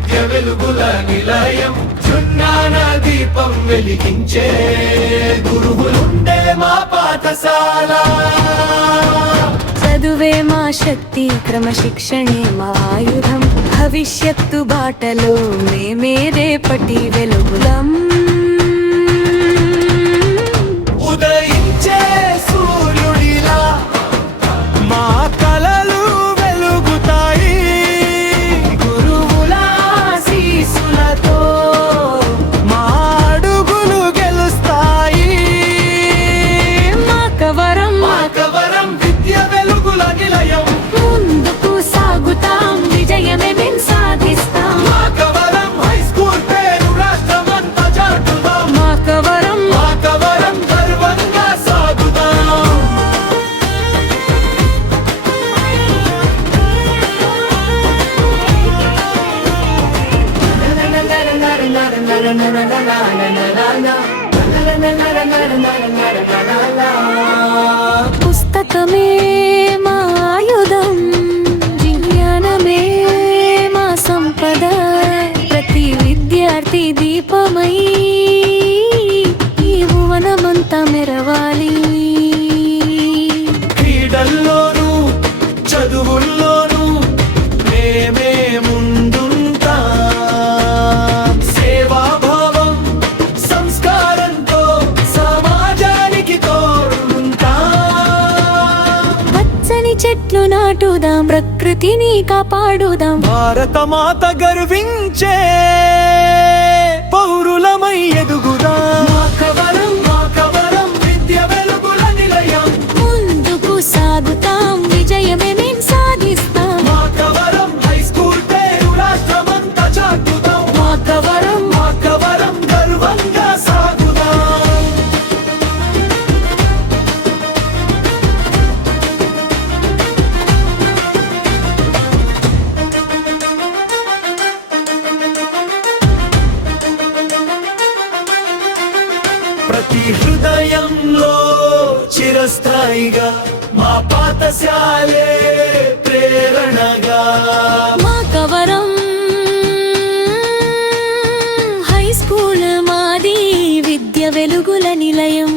విద్య వెలుగుల నిలయం, చున్నాన దీపం వెలిగించే గురువులుండే మా పాఠశాల. చదువే మా శక్తి, క్రమశిక్షణే మా ఆయుధం, భవిష్యత్తు బాటలో మేమే రేపటి వెలుగులం. ఉదయించే సూర్యుడిలా మా కలలు వెలుగుతాయి, గురువుల ఆశీస్సులతో మా అడుగులు గెలుస్తాయి. మాకవరం విద్య వెలుగుల నిలయం, ముందుకు సాగుతాం, విజయమే మేం సాధిస్తాం. మాకవరం హై స్కూల్ పేరు రాష్ట్రమంతా చాటుదాం. మాకవరం గర్వంగా సాగుదాం. పుస్తకమే మా ఆయుధం, విజ్ఞానమే మా సంపద, ప్రతి విద్యార్థి దీపమై ఈ భువనమంతా మెరవాలి. క్రీడల్లోనూ చదువుల్లోనూ మేమే ముందుంటాం, సేవాభావం సంస్కారంతో సమాజానికి తోడుంటాం. పచ్చని చెట్లు నాటుదాం, ప్రకృతిని కాపాడుదాం. భారత మాత గర్వించే పౌరులమై ఎదుగుదాం. మాకవరం విద్య వెలుగుల నిలయం, ముందుకు సాగుతాం, విజయమే మేం సాధిస్తాం. మాకవరం హై స్కూల్ పేరు రాష్ట్రమంతా చాటుదాం. మాకవరం గర్వంగా సాగుదాం. ప్రతి హృదయంలో చిరస్థాయిగా మా పాఠశాలే ప్రేరణగా. మాకవరం హై స్కూల్ మాది, విద్య వెలుగుల నిలయం.